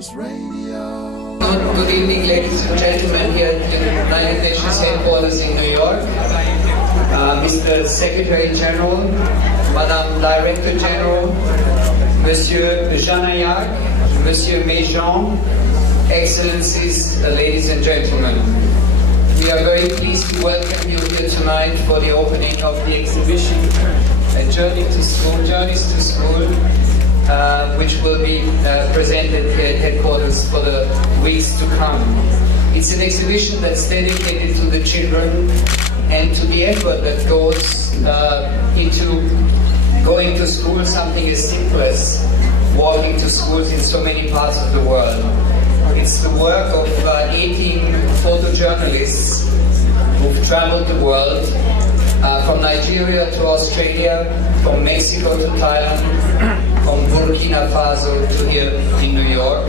Good evening, ladies and gentlemen, here at the United Nations headquarters in New York. Mr. Secretary General, Madame Director General, Monsieur Janayak, Monsieur Méjean, Excellencies, ladies and gentlemen. We are very pleased to welcome you here tonight for the opening of the exhibition, Journeys to School, which will be presented here at headquarters for the weeks to come. It's an exhibition that's dedicated to the children and to the effort that goes into going to school, something as simple as walking to schools in so many parts of the world. It's the work of 18 photojournalists who've traveled the world, from Nigeria to Australia, from Mexico to Thailand, from Burkina Faso to here in New York,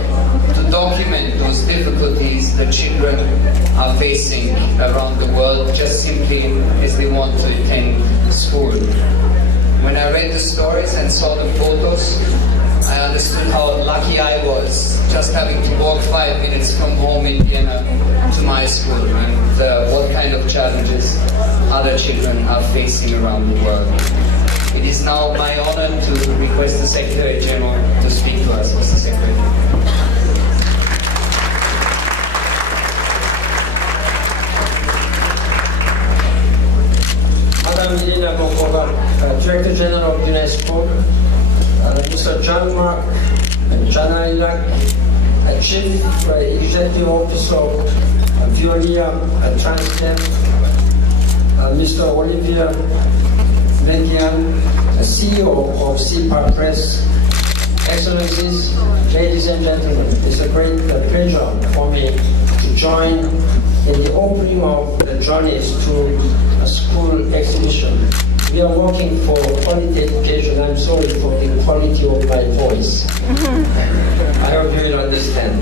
to document those difficulties that children are facing around the world just simply as they want to attend school. When I read the stories and saw the photos, I understood how lucky I was just having to walk 5 minutes from home in Vienna to my school, and what kind of challenges other children are facing around the world. It is now my honor to request the Secretary General to speak to us, Mr. Secretary. Madame Elena Bokova, Director General of UNESCO, Mr. Jean-Marc Janayak, Chief Executive Officer of Veolia Transnet, Mr. Olivier Median, CEO of CIPA Press. Excellencies, ladies and gentlemen, it's a great pleasure for me to join in the opening of the Journeys to a School exhibition. We are working for quality education. I'm sorry for the quality of my voice. I hope you will understand.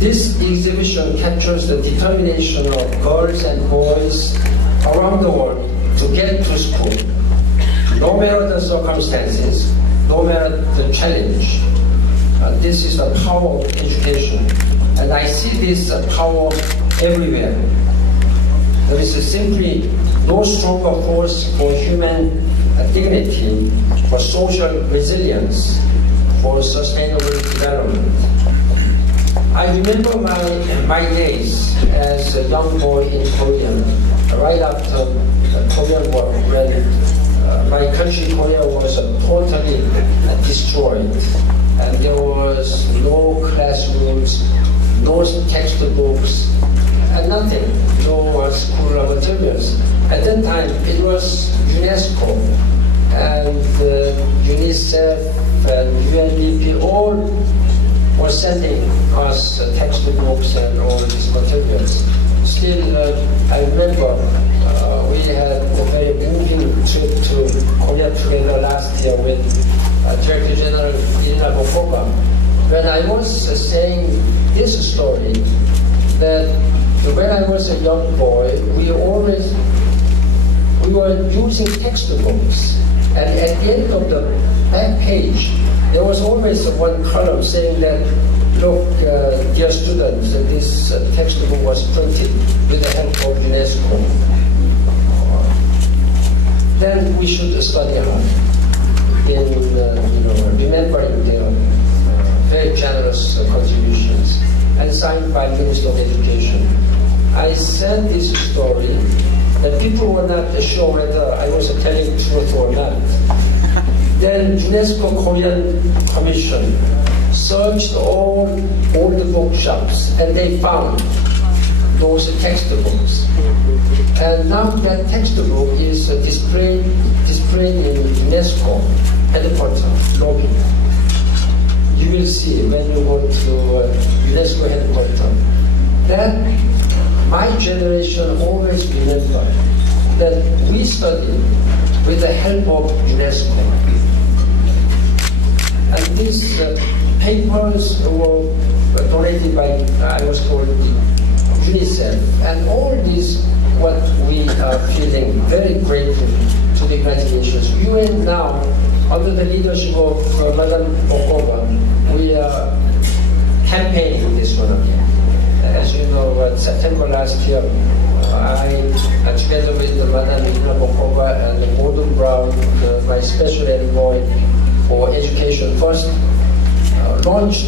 This exhibition captures the determination of girls and boys around the world to get to school, no matter the circumstances, no matter the challenge. This is the power of education, and I see this power everywhere. There is simply no stronger force for human dignity, for social resilience, for sustainable development. I remember my days as a young boy in Korea, right after the Korean War, when my country, Korea, was totally destroyed. And there was no classrooms, no textbooks, and nothing, no school materials. At that time, it was UNESCO and UNICEF and UNDP, all were sending us textbooks and all these materials. Still, I remember we had a very moving trip to Korea together last year with Director General Elena Bokova. When I was saying this story, that when I was a young boy, we were using textbooks, and at the end of the back page, there was always one column saying that, look, dear students, this textbook was printed with the help of UNESCO. Then we should study hard in remembering their very generous contributions, and signed by Minister of Education. I said this story that people were not sure whether I was telling the truth or not. Then UNESCO Korean Commission searched all the bookshops, and they found those textbooks. And now that textbook is displayed in UNESCO headquarters lobby. You will see when you go to UNESCO headquarters that my generation always remember that we studied with the help of UNESCO. And these papers were donated by, I was told, UNICEF. And all this, what we are feeling very grateful to the United Nations. UN now, under the leadership of Madame Bokova, we we are campaigning this one again. As you know, in September last year, I, together with Madam Ina Bokova and Gordon Brown, my special envoy for Education First, launched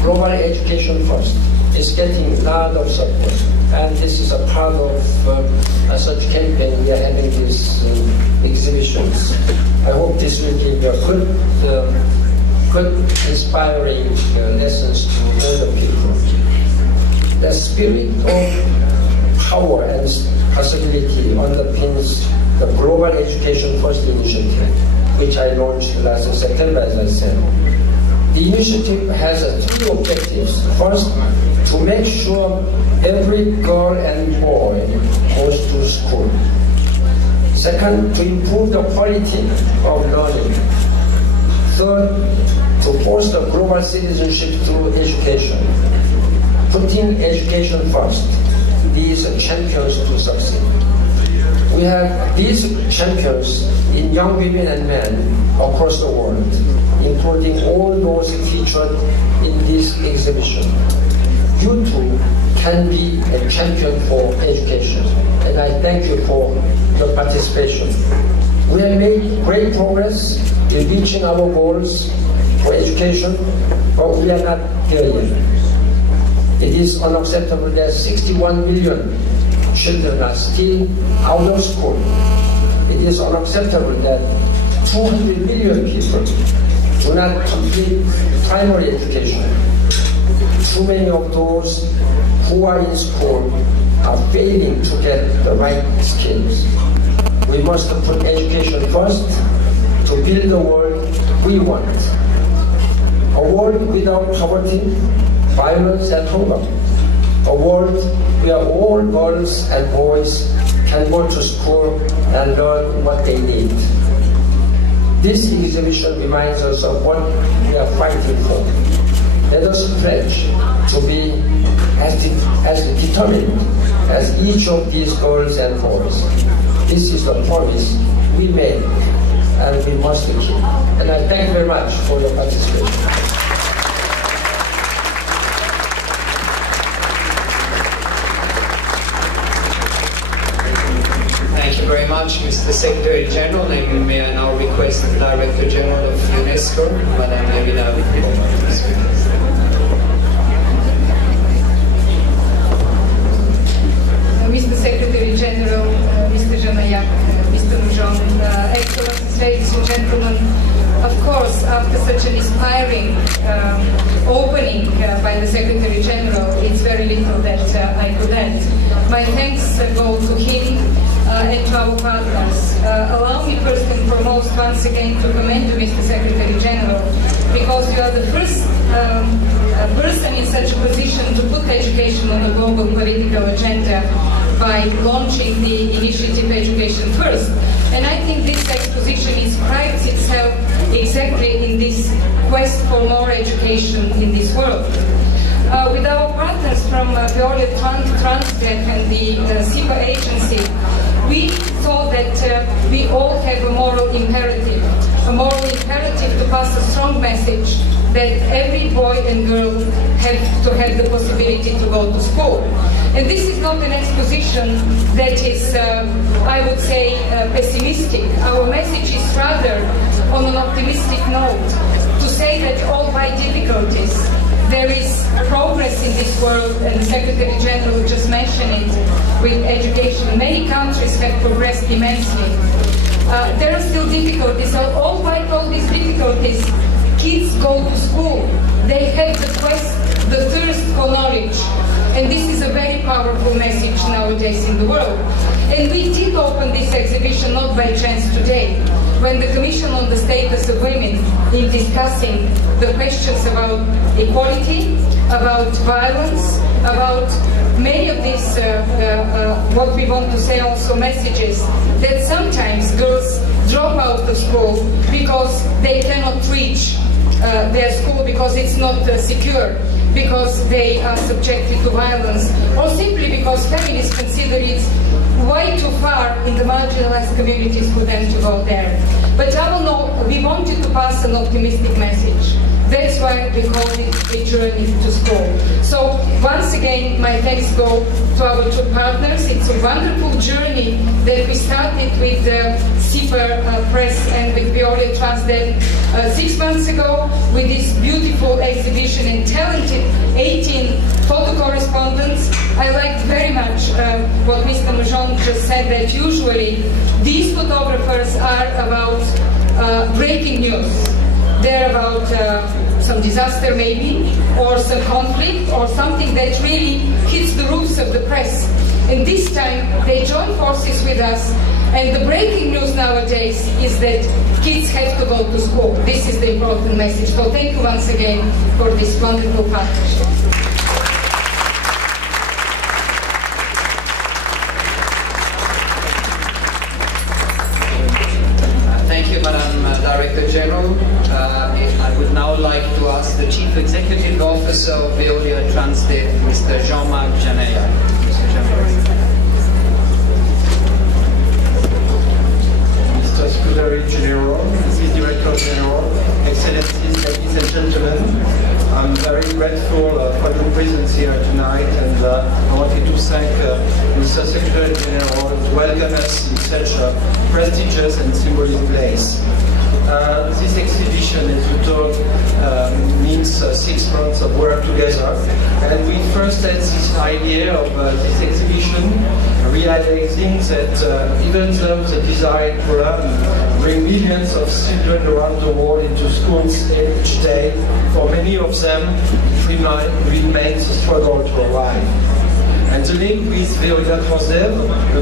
Global Education First. It's getting a lot of support, and this is a part of such campaign. We are having these exhibitions. I hope this will give a good inspiring lessons to all the people. The spirit of power and possibility underpins the Global Education First initiative, which I launched last September, as I said. The initiative has three objectives. First, to make sure every girl and boy goes to school. Second, to improve the quality of learning. Third, to foster global citizenship through education. Putting education first. These are champions to succeed. We have these champions in young women and men across the world, including all those featured in this exhibition. You too can be a champion for education, and I thank you for your participation. We have made great progress in reaching our goals for education, but we are not there yet. It is unacceptable that 61 million children are still out of school. It is unacceptable that 200 million people do not complete primary education. Too many of those who are in school are failing to get the right skills. We must put education first to build the world we want. A world without poverty, violence, and hunger. A world where all girls and boys can go to school and learn what they need. This exhibition reminds us of what we are fighting for. Let us pledge to be as determined as each of these girls and boys. This is the promise we made, and we must keep. And I thank you very much for your participation. Thank you very much, Mr. Secretary General, and may I now request the Director General of UNESCO, Madame Levina. Mr. Secretary General, Mr. Janayak, Mr. Mujon, Excellencies, ladies and gentlemen, of course, after such an inspiring opening by the Secretary General, it's very little that I could add. My thanks go to him and to our partners. Allow me first and foremost once again to commend you, Mr. Secretary General, because you are the first person in such a position to put education on the global political agenda by launching the initiative Education First. And I think this exposition inscribes itself exactly in this quest for more education in this world. With our partners from Veolia Transnet and the SIPA agency, we thought that we all have a moral imperative to pass a strong message that every boy and girl have to have the possibility to go to school. And this is not an exposition that is, I would say, pessimistic. Our message is rather on an optimistic note, to say that all by difficulties, there is progress in this world, and the Secretary General just mentioned it with education. Many countries have progressed immensely. There are still difficulties, so albeit all these difficulties, kids go to school. They have the quest, the thirst for knowledge. And this is a very powerful message nowadays in the world. And we did open this exhibition not by chance today, when the Commission on the Status of Women in discussing the questions about equality, about violence, about many of these, what we want to say also, messages that sometimes girls drop out of school because they cannot reach their school because it's not secure, because they are subjected to violence, or simply because families consider it way too far in the marginalized communities for them to go there. But we wanted to pass an optimistic message That's why we call it a journey to school. So once again, my thanks go to our two partners. It's a wonderful journey that we started with CIPR Press and with Veolia Transdev 6 months ago with this beautiful exhibition and talented 18 photo correspondents. I liked very much what Mr. Moujon just said, that usually these photographers are about breaking news. They're about some disaster maybe, or some conflict, or something that really hits the roofs of the press. And this time they join forces with us, and the breaking news nowadays is that kids have to go to school. This is the important message. So thank you once again for this wonderful partnership. Thank you, Madam Director General. I would now like to ask the Chief Executive Officer of Veolia Transdev, Mr. Jean-Marc Janaya. Mr. Janaya. Mr. Secretary General, Mrs. Director General, Excellencies, ladies and gentlemen, I'm very grateful for your presence here tonight, and I wanted to thank Mr. Secretary General to welcome us in such a prestigious and symbolic place. This exhibition, as you told, means 6 months of work together, and we first had this idea of this exhibition, realizing that even though the desired program bring millions of children around the world into schools each day, for many of them it remains a struggle to arrive. And the link with Veolia Transdev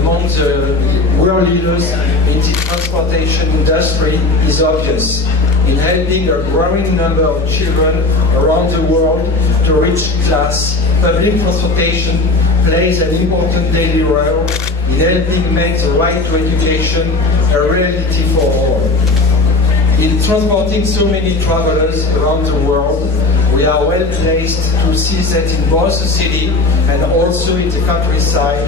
among the world leaders in the transportation industry is obvious, in helping a growing number of children around the world to reach class. Public transportation plays an important daily role in helping make the right to education a reality for all. In transporting so many travelers around the world, we are well placed to see that in both the city and also in the countryside,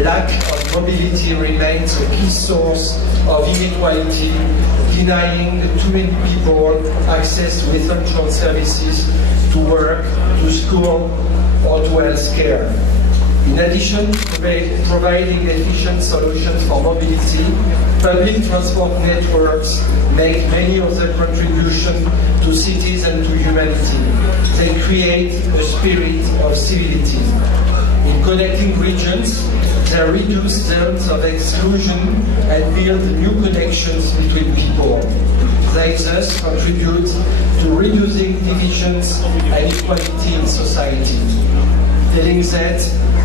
lack of mobility remains a key source of inequality, denying too many people access to essential services, to work, to school, or to health care. In addition to providing efficient solutions for mobility, public transport networks make many of their contributions to cities and to humanity. They create a spirit of civility. In connecting regions, they reduce zones of exclusion and build new connections between people. They thus contribute to reducing divisions and inequality in society. Telling that,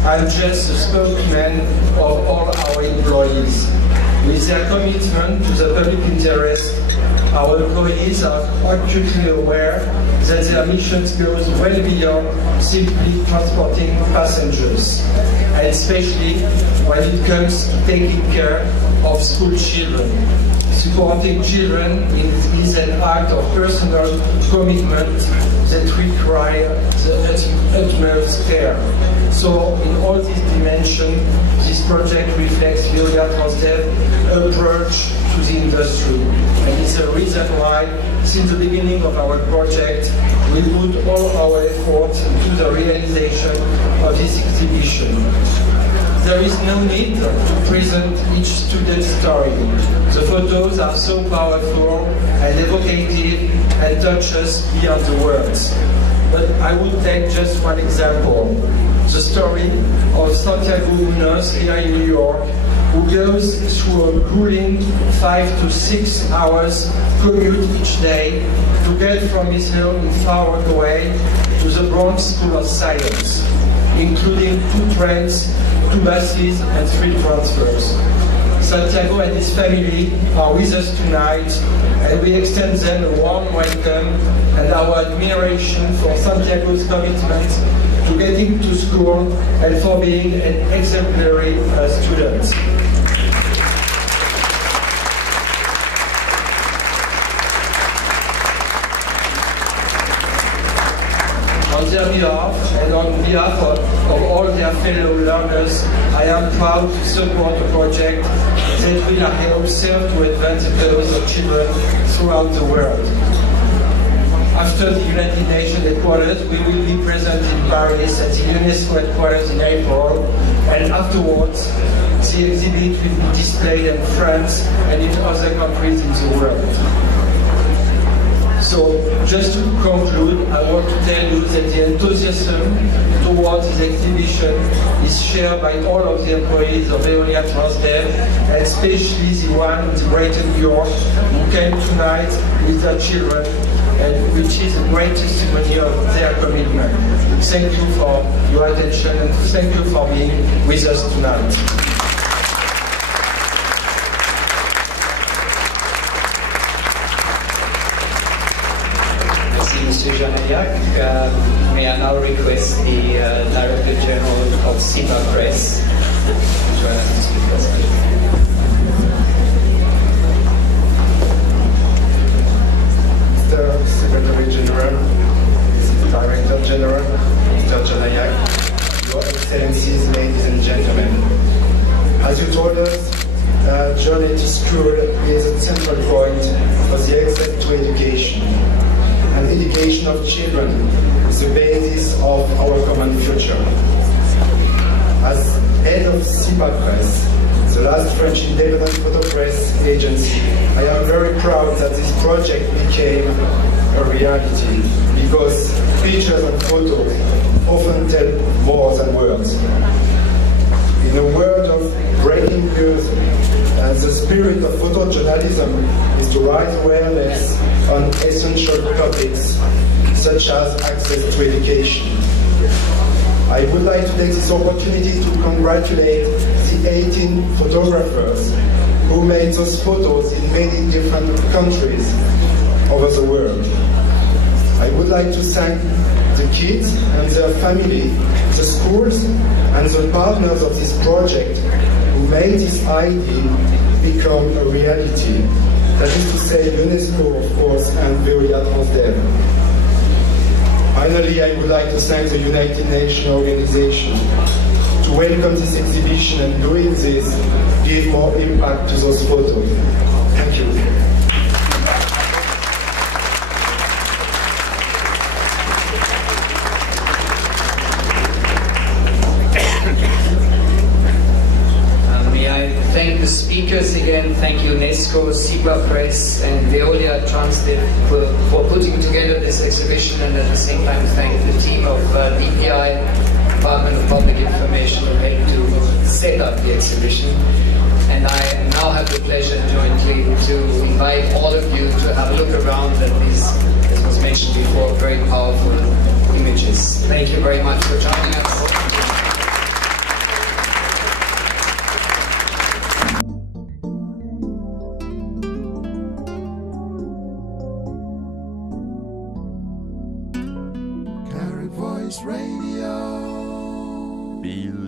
I'm just a spokesman of all our employees. With their commitment to the public interest, our employees are acutely aware that their mission goes well beyond simply transporting passengers, and especially when it comes to taking care of school children. Supporting children is an act of personal commitment that requires the utmost care. So, in all these dimensions, this project reflects Veolia Transdev's approach to the industry. And it's a reason why, since the beginning of our project, we put all our efforts into the realization of this exhibition. There is no need to present each student's story. The photos are so powerful and evocative and touch us beyond the words. But I would take just one example. The story of Santiago Munoz here in New York, who goes through a grueling 5 to 6 hours commute each day to get from his home in Far Rockaway to the Bronx School of Science, including 2 trains, 2 buses, and 3 transfers. Santiago and his family are with us tonight, and we extend them a warm welcome and our admiration for Santiago's commitment to getting to school and for being an exemplary student. On their behalf and on behalf of all their fellow learners, I am proud to support a project that will help serve to advance the cause of children throughout the world. After the United Nations headquarters, we will be present in Paris at the UNESCO headquarters in April, and afterwards, the exhibit will be displayed in France and in other countries in the world. So, just to conclude, I want to tell you that the enthusiasm towards this exhibition is shared by all of the employees of Veolia Transdev, and especially the one in the Greater New York who came tonight with their children, and which is a great testimony of their commitment. Thank you for your attention, and thank you for being with us tonight. Mr. Janaillac. May I now request the Director General of SIPA Press to join us to speak with us. Mr. Secretary General, Mr. Director General, Mr. Janaillac, Your Excellencies, ladies and gentlemen. As you told us, journey to school is a central point for the access to education. And education of children is the basis of our common future. As head of SIPA Press, the last French independent photo press agency, I am very proud that this project became a reality, because pictures and photos often tell more than words. In a world of breaking news, the spirit of photojournalism is to raise awareness on essential topics such as access to education. I would like to take this opportunity to congratulate the 18 photographers who made those photos in many different countries over the world. I would like to thank the kids and their family, the schools and the partners of this project who made this idea become a reality. That is to say, UNESCO, of course, and Veolia Transdev. Finally, I would like to thank the United Nations organization to welcome this exhibition, and doing this give more impact to those photos. Thank you. Thank the speakers again, thank UNESCO, SIPA Press and Veolia Transdev for putting together this exhibition, and at the same time thank the team of DPI, Department of Public Information, who helped to set up the exhibition. And I now have the pleasure jointly to invite all of you to have a look around at these, as was mentioned before, very powerful images. Thank you very much for joining us. Voice Radio.